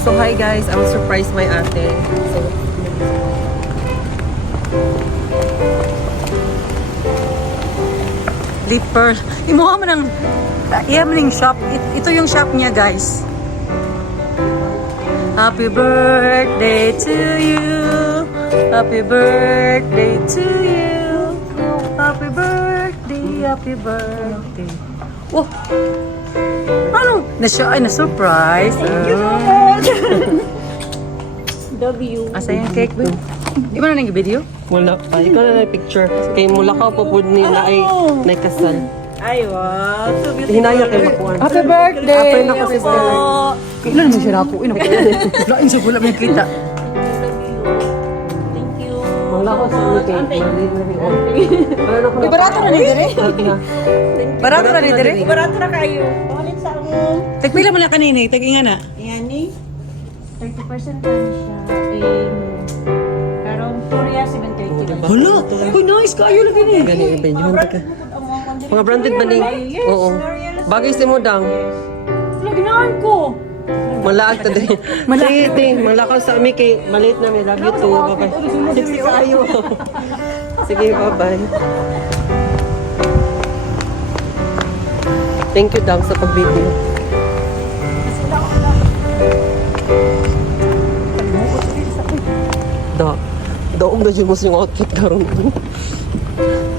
So hi guys, I'm surprised my ate. So, lip pearl. Imuha mo ng shop. Ito yung shop niya guys. Happy birthday to you. Happy birthday to you. Happy birthday, happy birthday. Oh! Ano? Na-surprise. Thank you so much. W. Asa yung cake do? Di ba na nag-video? Wala pa. Ikaw na picture. Kay mula ka po po nila ay naikasal. Ay, wow. So beautiful. Hinaya kay makuhan. Happy birthday! Apay na ko sister. Kailan naman siya ako? Lain sa wala may kita. Thank you. Mula ko sa kay. Barato na ni dire? Barato na ni dire? Barato na kayo. Pangalit sa mo. Tagpila mo na kanina, tag-inga na. Yan ni. 30% na siya. Karong Korea 730. Hala! Uy, nice! Kayo lagi ni. Gani Benjamin ka. Mga branded ba ni? Oo. Bagay si mo dang. Laginaan ko. Malaag ta din. Malaag din. Malakaw sa amin kay maliit na may love you too. Bye-bye. Sexy kayo. Sige, bye-bye. Thank you dang sa pag-video. Daog na dyan mo yung outfit karon.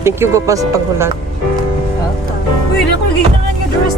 Thank you pa sa paghulat. Uy, ako lagi na nga dress